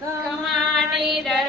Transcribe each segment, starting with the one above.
Come on, Ida.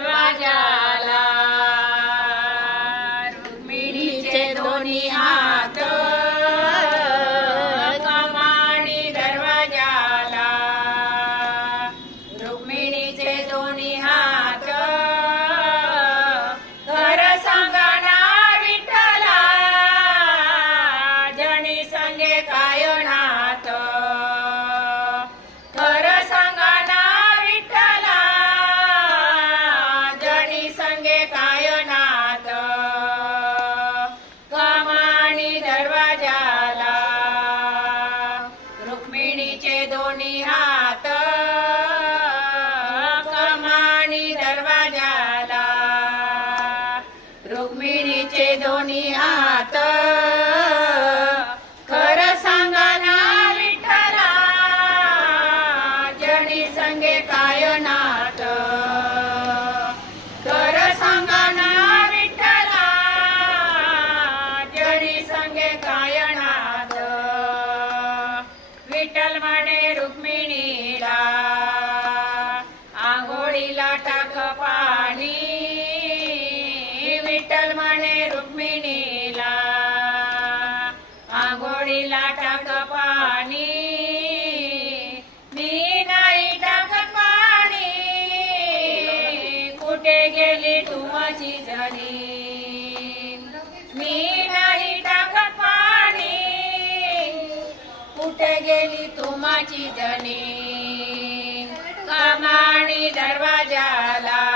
पाणी मी नाही टाकत पाणी. कुठे गेली तुमाची कमाणी दरवाजाला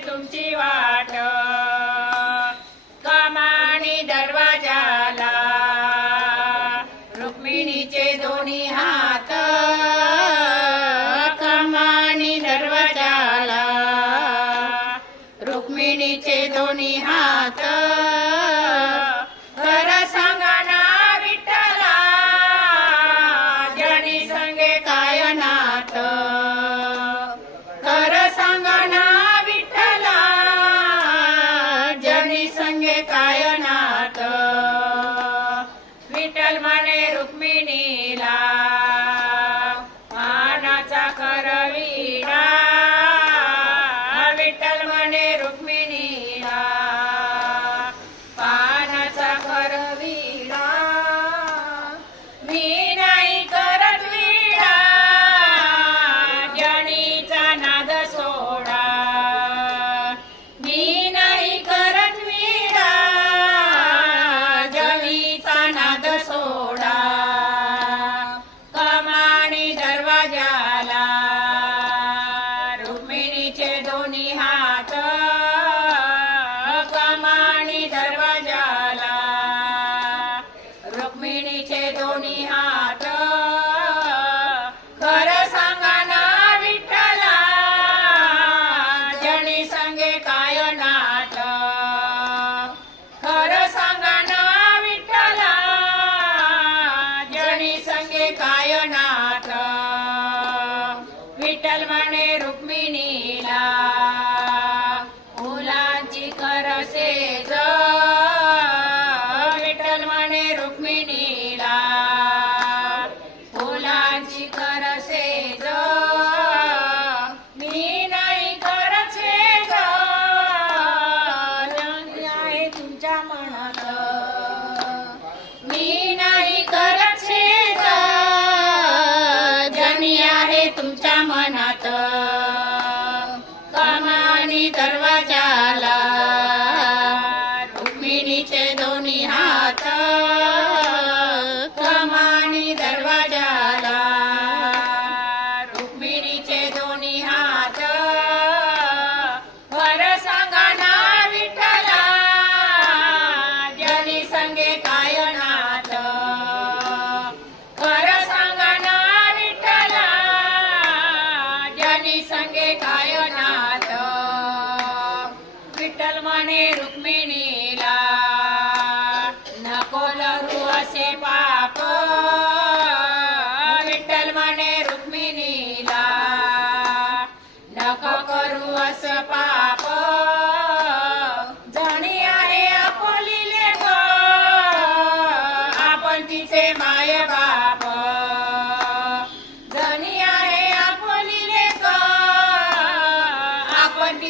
总之啊。રૂક્મિણી લા विठ्ठल म्हणे रुक्मिणीला. फुलांची करसे ग विठ्ठल म्हणे रुक्मिणीला. फुलांची करसे मी नाही करसे आहे तुमच्या मनात. मी नाही कर निहात कमानी दरवाजाला। रुक्मिणीचे दोन्ही हात वर सांगा ना विठ्ठला जनी संगे काय नाथ वर सांगा ना विठ्ठला जनी संगे काय नाथ विठ्ठल म्हणे रुक्मिणी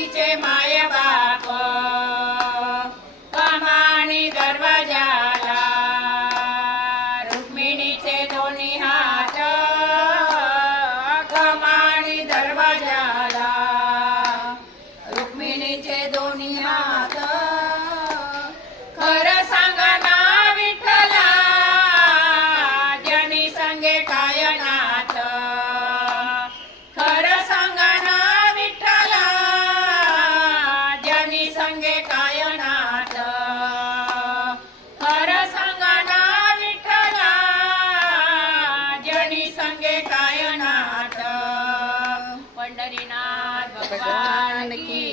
तिचे माय बाप freaking